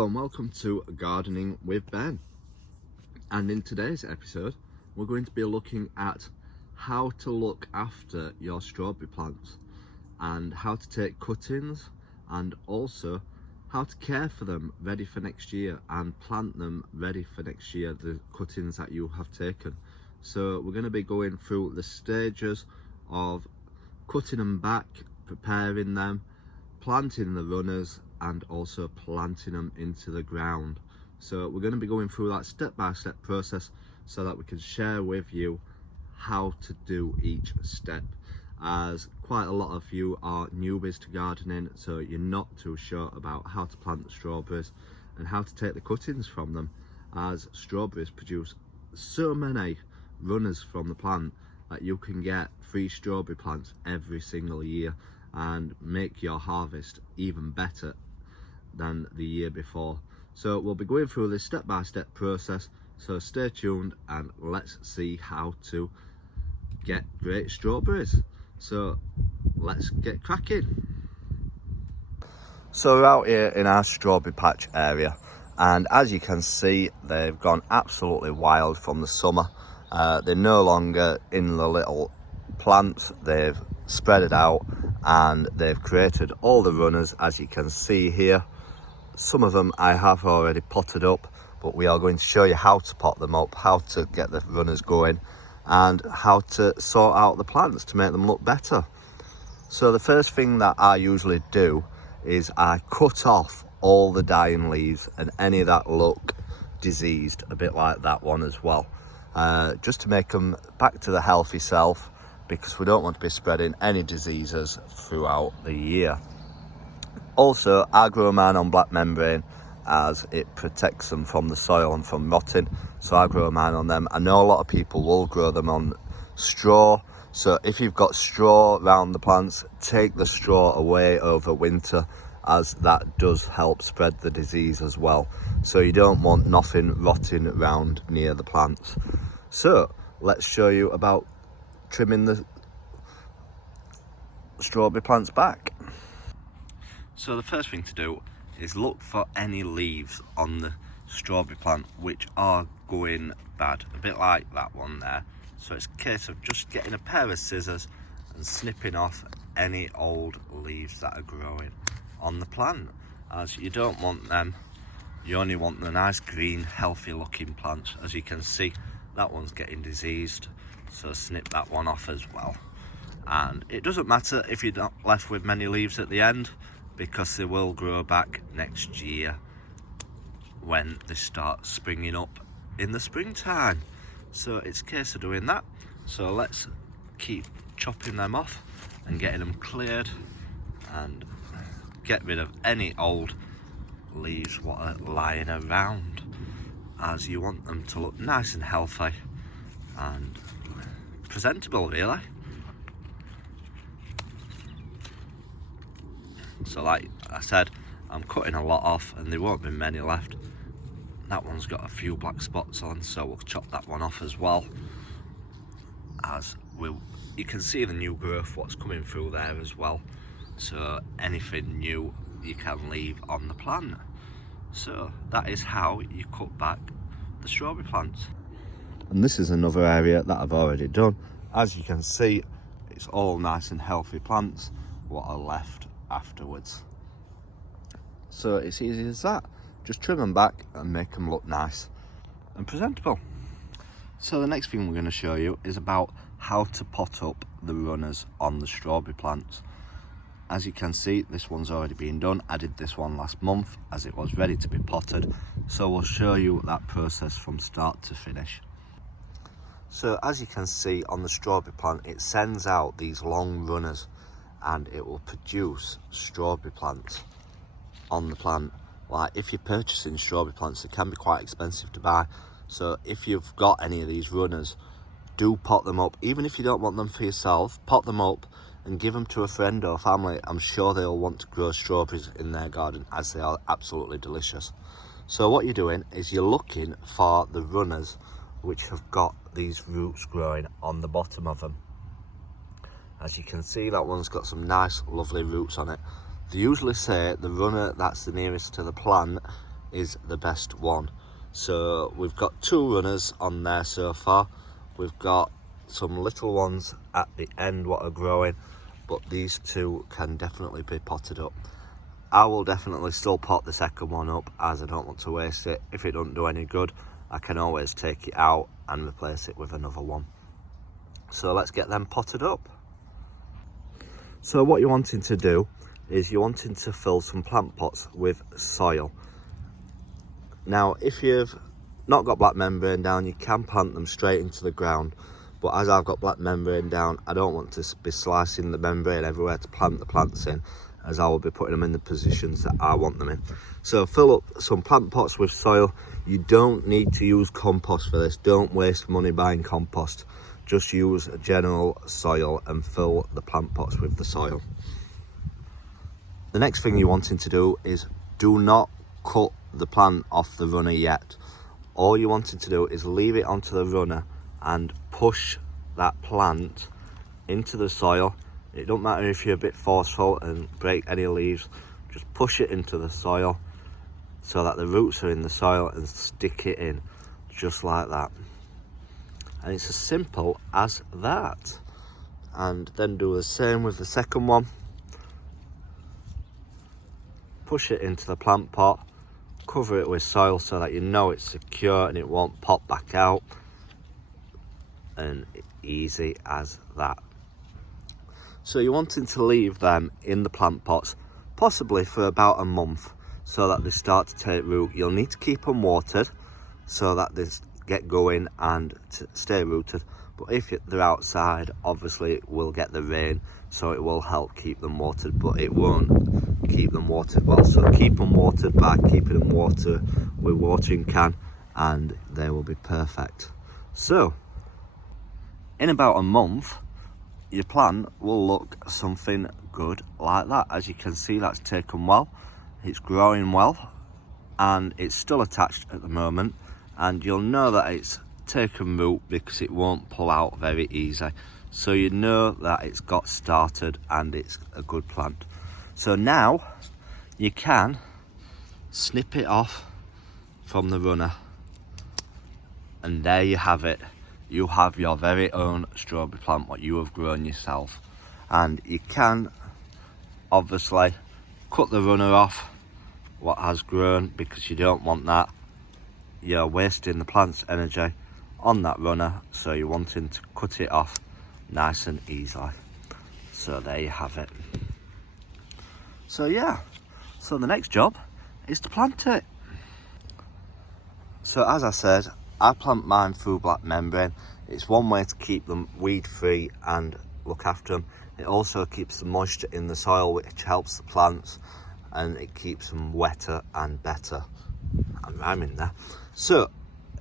Hello and welcome to Gardening with Ben, and in today's episode we're going to be looking at how to look after your strawberry plants and how to take cuttings and also how to care for them ready for next year and plant them ready for next year, the cuttings that you have taken. So we're going to be going through the stages of cutting them back, preparing them, planting the runners and also planting them into the ground. So we're going to be going through that step-by-step process so that we can share with you how to do each step, as quite a lot of you are newbies to gardening, so you're not too sure about how to plant the strawberries and how to take the cuttings from them, as strawberries produce so many runners from the plant that you can get 3 strawberry plants every single year and make your harvest even better than the year before. So we'll be going through this step-by-step process, so stay tuned and let's see how to get great strawberries. So let's get cracking. So we're out here in our strawberry patch area, and as you can see they've gone absolutely wild from the summer. They're no longer in the little plants, they've spread it out and they've created all the runners, as you can see here. Some of them I have already potted up, but we are going to show you how to pot them up, how to get the runners going and how to sort out the plants to make them look better. So the first thing that I usually do is I cut off all the dying leaves and any that look diseased, a bit like that one as well, just to make them back to the healthy self, because we don't want to be spreading any diseases throughout the year. Also, I grow mine on black membrane as it protects them from the soil and from rotting, so I grow mine on them. I know a lot of people will grow them on straw, so if you've got straw around the plants, take the straw away over winter, as that does help spread the disease as well. So you don't want nothing rotting around near the plants. So let's show you about trimming the strawberry plants back. So the first thing to do is look for any leaves on the strawberry plant which are going bad, a bit like that one there. So it's a case of just getting a pair of scissors and snipping off any old leaves that are growing on the plant, as you don't want them, you only want the nice green healthy looking plants. As you can see, that one's getting diseased, so snip that one off as well. And it doesn't matter if you're not left with many leaves at the end, because they will grow back next year when they start springing up in the springtime. So it's a case of doing that. So let's keep chopping them off and getting them cleared and get rid of any old leaves what are lying around, as you want them to look nice and healthy and presentable really. So like I said, I'm cutting a lot off and there won't be many left. That one's got a few black spots on, so we'll chop that one off as well, as you can see the new growth what's coming through there as well. So anything new you can leave on the plant. So that is how you cut back the strawberry plants. And this is another area that I've already done. As you can see, it's all nice and healthy plants what are left afterwards. So it's easy as that. Just trim them back and make them look nice and presentable. So the next thing we're going to show you is about how to pot up the runners on the strawberry plants. As you can see, this one's already been done. I did this one last month as it was ready to be potted, so we'll show you that process from start to finish. So as you can see on the strawberry plant, it sends out these long runners and it will produce strawberry plants on the plant. Like if you're purchasing strawberry plants, they can be quite expensive to buy, so if you've got any of these runners, do pot them up. Even if you don't want them for yourself, pot them up and give them to a friend or family. I'm sure they'll want to grow strawberries in their garden, as they are absolutely delicious. So what you're doing is you're looking for the runners which have got these roots growing on the bottom of them. As you can see, that one's got some nice lovely roots on it. They usually say the runner that's the nearest to the plant is the best one. So we've got 2 runners on there so far. We've got some little ones at the end what are growing, but these 2 can definitely be potted up. I will definitely still pot the second one up, as I don't want to waste it. If it doesn't do any good, I can always take it out and replace it with another one. So let's get them potted up. So what you're wanting to do is you're wanting to fill some plant pots with soil. Now, if you've not got black membrane down, you can plant them straight into the ground. But as I've got black membrane down, I don't want to be slicing the membrane everywhere to plant the plants in, as I will be putting them in the positions that I want them in. So fill up some plant pots with soil. You don't need to use compost for this. Don't waste money buying compost. Just use general soil and fill the plant pots with the soil. The next thing you're wanting to do is do not cut the plant off the runner yet. All you're wanting to do is leave it onto the runner and push that plant into the soil. It don't matter if you're a bit forceful and break any leaves, just push it into the soil so that the roots are in the soil and stick it in just like that. And it's as simple as that. And then do the same with the second one. Push it into the plant pot, cover it with soil so that you know it's secure and it won't pop back out. And easy as that. So you're wanting to leave them in the plant pots possibly for about a month so that they start to take root. You'll need to keep them watered so that they get going and to stay rooted. But if they're outside, obviously it will get the rain, so it will help keep them watered, but it won't keep them watered well. So keep them watered by keeping them water with watering can, and they will be perfect. So in about a month, your plant will look something good like that. As you can see, that's taken well, it's growing well, and it's still attached at the moment, and you'll know that it's taken root because it won't pull out very easy. So you know that it's got started and it's a good plant. So now you can snip it off from the runner, and there you have it. You have your very own strawberry plant, what you have grown yourself. And you can obviously cut the runner off what has grown, because you don't want that. You're wasting the plant's energy on that runner, so you're wanting to cut it off nice and easily. So there you have it. So yeah, so the next job is to plant it. So as I said, I plant mine through black membrane. It's one way to keep them weed free and look after them. It also keeps the moisture in the soil, which helps the plants, and it keeps them wetter and better. I'm rhyming there. So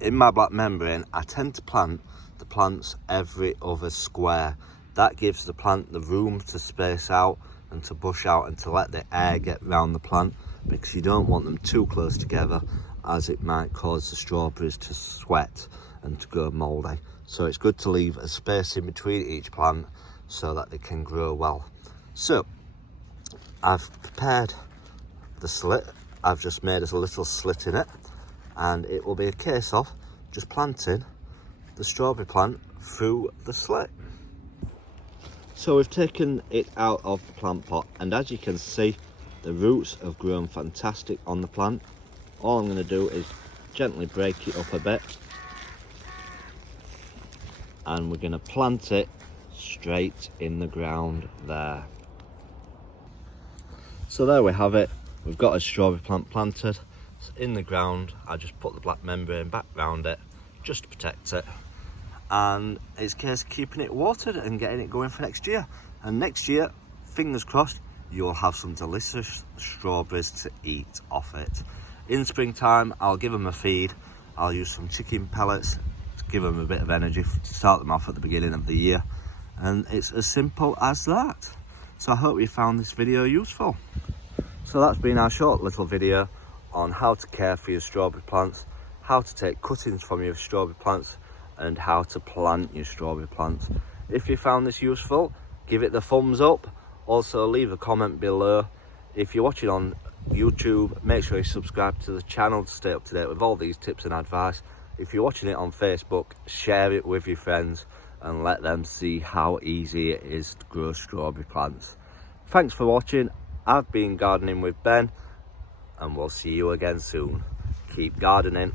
in my black membrane, I tend to plant the plants every other square. That gives the plant the room to space out and to bush out and to let the air get round the plant, because you don't want them too close together, as it might cause the strawberries to sweat and to go mouldy. So it's good to leave a space in between each plant so that they can grow well. So I've prepared the slit. I've just made us a little slit in it, and it will be a case of just planting the strawberry plant through the slit. So we've taken it out of the plant pot, and as you can see, the roots have grown fantastic on the plant. All I'm going to do is gently break it up a bit, and we're going to plant it straight in the ground there. So there we have it. We've got a strawberry plant planted. It's in the ground. I just put the black membrane back round it just to protect it, and it's a case of keeping it watered and getting it going for next year. And next year, fingers crossed, you'll have some delicious strawberries to eat off it. In springtime, I'll give them a feed. I'll use some chicken pellets to give them a bit of energy to start them off at the beginning of the year. And it's as simple as that. So I hope you found this video useful. So that's been our short little video on how to care for your strawberry plants, how to take cuttings from your strawberry plants, and how to plant your strawberry plants. If you found this useful, give it the thumbs up. Also leave a comment below. If you're watching on YouTube, make sure you subscribe to the channel to stay up to date with all these tips and advice. If you're watching it on Facebook, share it with your friends and let them see how easy it is to grow strawberry plants. Thanks for watching. I've been gardening with Ben, and we'll see you again soon. Keep gardening.